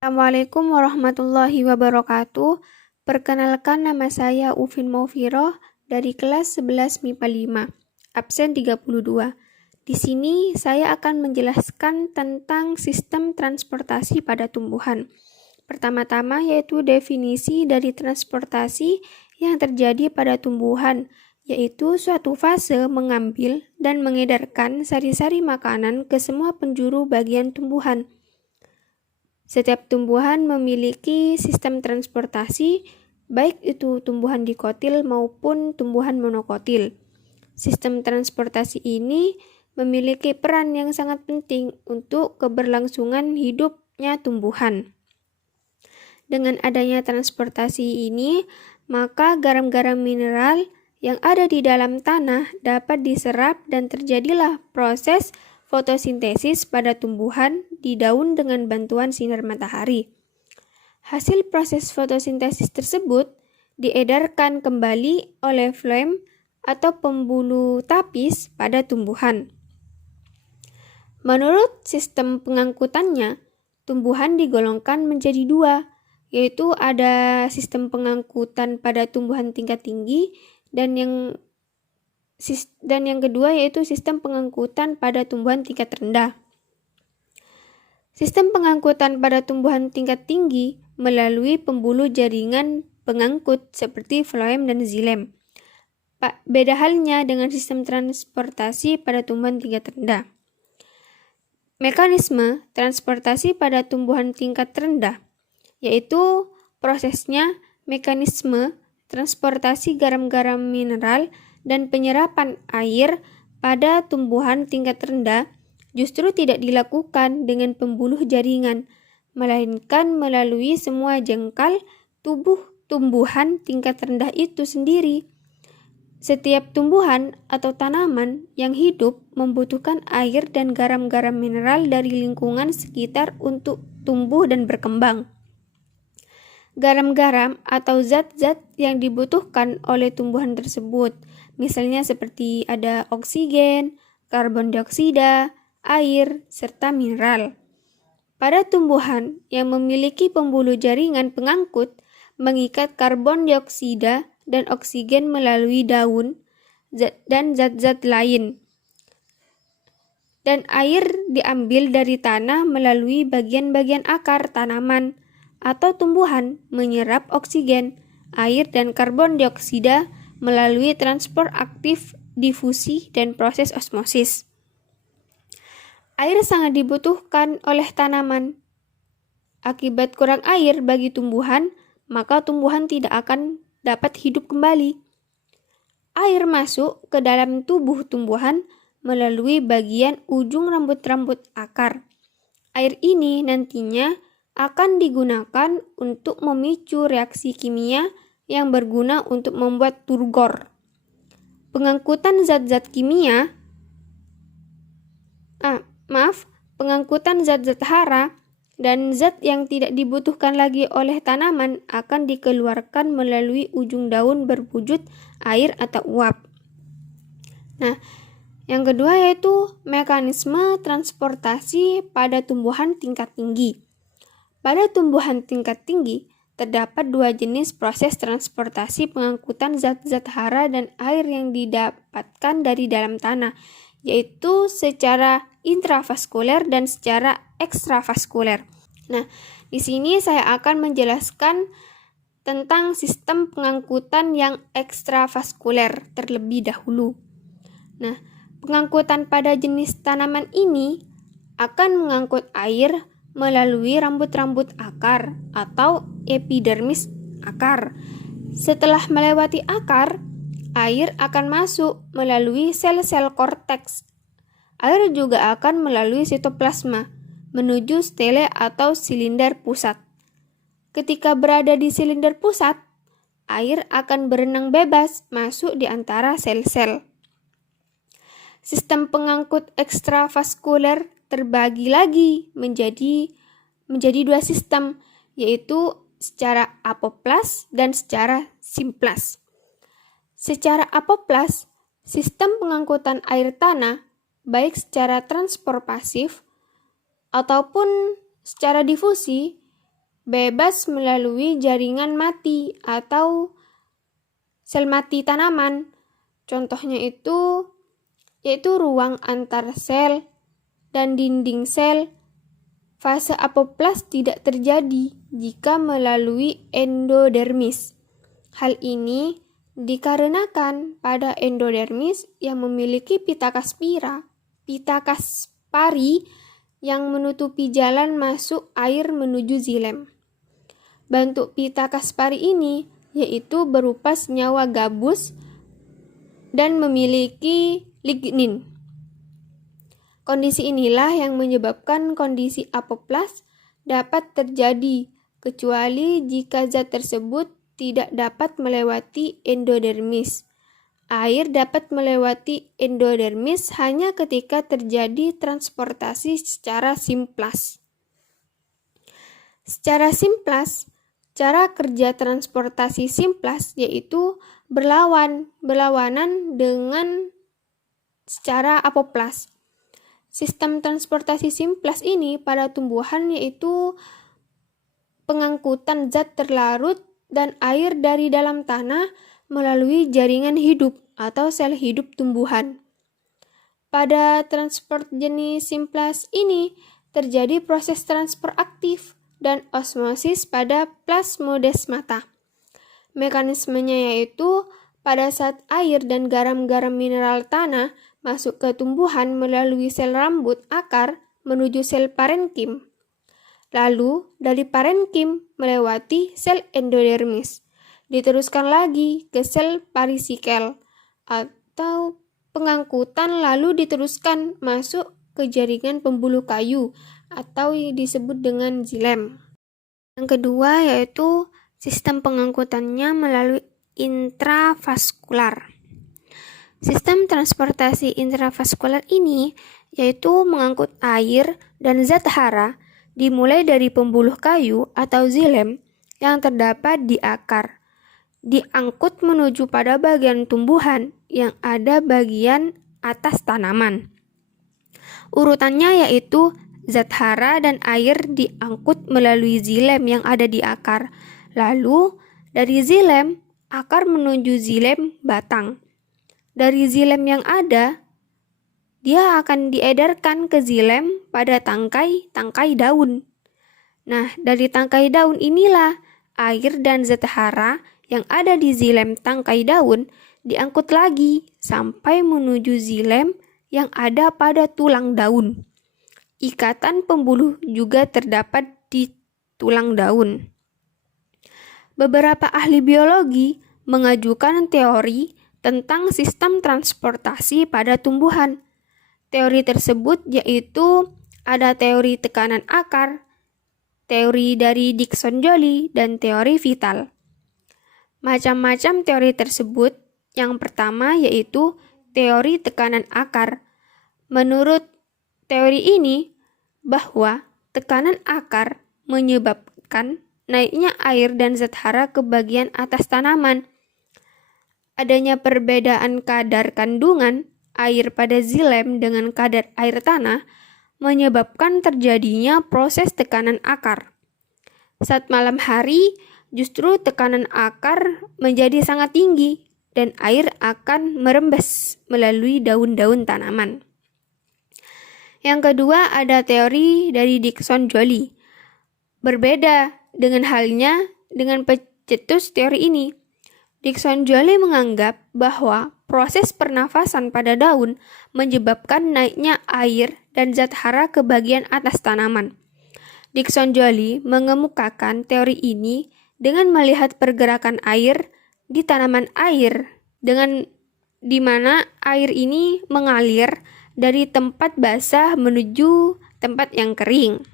Assalamualaikum warahmatullahi wabarakatuh. Perkenalkan, nama saya Ufin Maufiroh dari kelas 11 MIPA 5, absen 32. Di sini saya akan menjelaskan tentang sistem transportasi pada tumbuhan. Pertama-tama yaitu definisi dari transportasi yang terjadi pada tumbuhan, yaitu suatu fase mengambil dan mengedarkan sari-sari makanan ke semua penjuru bagian tumbuhan. Setiap tumbuhan memiliki sistem transportasi, baik itu tumbuhan dikotil maupun tumbuhan monokotil. Sistem transportasi ini memiliki peran yang sangat penting untuk keberlangsungan hidupnya tumbuhan. Dengan adanya transportasi ini, maka garam-garam mineral yang ada di dalam tanah dapat diserap dan terjadilah proses fotosintesis pada tumbuhan di daun dengan bantuan sinar matahari. Hasil proses fotosintesis tersebut diedarkan kembali oleh flem atau pembuluh tapis pada tumbuhan. Menurut sistem pengangkutannya, tumbuhan digolongkan menjadi dua, yaitu ada sistem pengangkutan pada tumbuhan tingkat tinggi dan yang kedua yaitu sistem pengangkutan pada tumbuhan tingkat rendah. Sistem pengangkutan pada tumbuhan tingkat tinggi melalui pembuluh jaringan pengangkut seperti floem dan xilem. Beda halnya dengan sistem transportasi pada tumbuhan tingkat rendah. Mekanisme transportasi pada tumbuhan tingkat rendah, yaitu prosesnya mekanisme transportasi garam-garam mineral dan penyerapan air pada tumbuhan tingkat rendah justru tidak dilakukan dengan pembuluh jaringan, melainkan melalui semua jengkal tubuh tumbuhan tingkat rendah itu sendiri. Setiap tumbuhan atau tanaman yang hidup membutuhkan air dan garam-garam mineral dari lingkungan sekitar untuk tumbuh dan berkembang. Garam-garam atau zat-zat yang dibutuhkan oleh tumbuhan tersebut, misalnya seperti ada oksigen, karbon dioksida, air, serta mineral. Pada tumbuhan yang memiliki pembuluh jaringan pengangkut mengikat karbon dioksida dan oksigen melalui daun dan zat-zat lain. Dan air diambil dari tanah melalui bagian-bagian akar tanaman atau tumbuhan menyerap oksigen, air, dan karbon dioksida melalui transport aktif, difusi, dan proses osmosis. Air sangat dibutuhkan oleh tanaman. Akibat kurang air bagi tumbuhan, maka tumbuhan tidak akan dapat hidup kembali. Air masuk ke dalam tubuh tumbuhan melalui bagian ujung rambut-rambut akar. Air ini nantinya akan digunakan untuk memicu reaksi kimia yang berguna untuk membuat turgor. Pengangkutan zat-zat hara dan zat yang tidak dibutuhkan lagi oleh tanaman akan dikeluarkan melalui ujung daun berwujud air atau uap. Yang kedua yaitu mekanisme transportasi pada tumbuhan tingkat tinggi. Pada tumbuhan tingkat tinggi, terdapat dua jenis proses transportasi pengangkutan zat-zat hara dan air yang didapatkan dari dalam tanah, yaitu secara intravaskuler dan secara ekstravaskuler. Di sini saya akan menjelaskan tentang sistem pengangkutan yang ekstravaskuler terlebih dahulu. Pengangkutan pada jenis tanaman ini akan mengangkut air melalui rambut-rambut akar atau epidermis akar. Setelah melewati akar, air akan masuk melalui sel-sel korteks. Air juga akan melalui sitoplasma menuju stele atau silinder pusat. Ketika berada di silinder pusat, air akan berenang bebas masuk di antara sel-sel. Sistem pengangkut ekstravaskuler terbagi lagi menjadi dua sistem, yaitu secara apoplas dan secara simplas. Secara apoplas, sistem pengangkutan air tanah baik secara transport pasif ataupun secara difusi bebas melalui jaringan mati atau sel mati tanaman. Contohnya yaitu ruang antar sel dan dinding sel. Fase apoplas tidak terjadi jika melalui endodermis. Hal ini dikarenakan pada endodermis yang memiliki pita kaspari yang menutupi jalan masuk air menuju xilem. Bentuk pita kaspari ini yaitu berupa senyawa gabus dan memiliki lignin. Kondisi inilah yang menyebabkan kondisi apoplas dapat terjadi, kecuali jika zat tersebut tidak dapat melewati endodermis. Air dapat melewati endodermis hanya ketika terjadi transportasi secara simplas. Secara simplas, cara kerja transportasi simplas yaitu berlawanan dengan secara apoplas. Sistem transportasi simplas ini pada tumbuhan yaitu pengangkutan zat terlarut dan air dari dalam tanah melalui jaringan hidup atau sel hidup tumbuhan. Pada transport jenis simplas ini terjadi proses transfer aktif dan osmosis pada plasmodesmata. Mekanismenya yaitu pada saat air dan garam-garam mineral tanah masuk ke tumbuhan melalui sel rambut akar menuju sel parenkim. Lalu dari parenkim melewati sel endodermis, diteruskan lagi ke sel parisikel atau pengangkutan lalu diteruskan masuk ke jaringan pembuluh kayu atau disebut dengan xilem. Yang kedua yaitu sistem pengangkutannya melalui intravaskular. Sistem transportasi intravaskular ini yaitu mengangkut air dan zat hara dimulai dari pembuluh kayu atau xilem yang terdapat di akar, diangkut menuju pada bagian tumbuhan yang ada bagian atas tanaman. Urutannya yaitu zat hara dan air diangkut melalui xilem yang ada di akar, lalu dari xilem akar menuju xilem batang. Dari xilem yang ada, dia akan diedarkan ke xilem pada tangkai daun. Nah, dari tangkai daun inilah air dan zat hara yang ada di xilem tangkai daun diangkut lagi sampai menuju xilem yang ada pada tulang daun. Ikatan pembuluh juga terdapat di tulang daun. Beberapa ahli biologi mengajukan teori tentang sistem transportasi pada tumbuhan. Teori tersebut yaitu ada teori tekanan akar, teori dari Dickson-Joly, dan teori vital. Macam-macam teori tersebut, yang pertama yaitu teori tekanan akar. Menurut teori ini, bahwa tekanan akar menyebabkan naiknya air dan zat hara ke bagian atas tanaman. Adanya perbedaan kadar kandungan air pada xilem dengan kadar air tanah menyebabkan terjadinya proses tekanan akar. Saat malam hari, justru tekanan akar menjadi sangat tinggi dan air akan merembes melalui daun-daun tanaman. Yang kedua ada teori dari Dickson-Joly. Berbeda dengan halnya dengan pencetus teori ini. Dickson-Joly menganggap bahwa proses pernafasan pada daun menyebabkan naiknya air dan zat hara ke bagian atas tanaman. Dickson-Joly mengemukakan teori ini dengan melihat pergerakan air di tanaman air, di mana air ini mengalir dari tempat basah menuju tempat yang kering.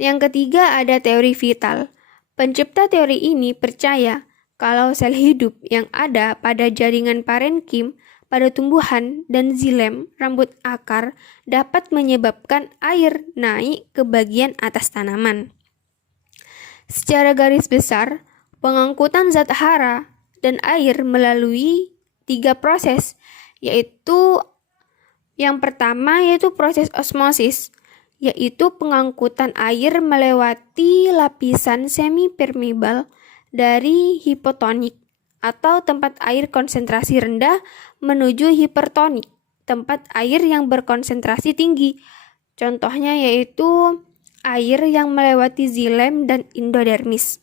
Yang ketiga ada teori vital. Pencipta teori ini percaya kalau sel hidup yang ada pada jaringan parenkim pada tumbuhan dan xilem rambut akar dapat menyebabkan air naik ke bagian atas tanaman. Secara garis besar, pengangkutan zat hara dan air melalui 3 proses, yaitu yang pertama yaitu proses osmosis, yaitu pengangkutan air melewati lapisan semi-permeable dari hipotonik atau tempat air konsentrasi rendah menuju hipertonik, tempat air yang berkonsentrasi tinggi. Contohnya yaitu air yang melewati xilem dan endodermis.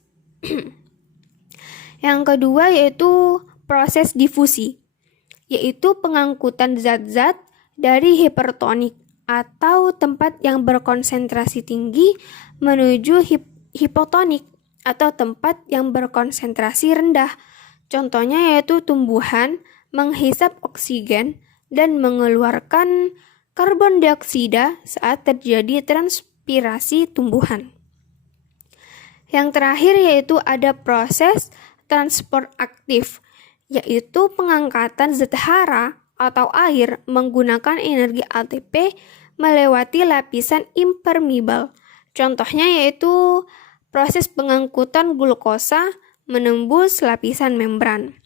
Yang kedua yaitu proses difusi, yaitu pengangkutan zat-zat dari hipertonik atau tempat yang berkonsentrasi tinggi menuju hipotonik atau tempat yang berkonsentrasi rendah. Contohnya yaitu tumbuhan menghisap oksigen dan mengeluarkan karbon dioksida saat terjadi transpirasi tumbuhan. Yang terakhir yaitu ada proses transport aktif, yaitu pengangkatan zat hara atau air menggunakan energi ATP melewati lapisan impermeable. Contohnya yaitu proses pengangkutan glukosa menembus lapisan membran.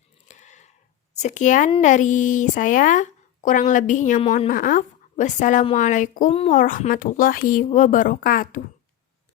Sekian dari saya, kurang lebihnya mohon maaf. Wassalamualaikum warahmatullahi wabarakatuh.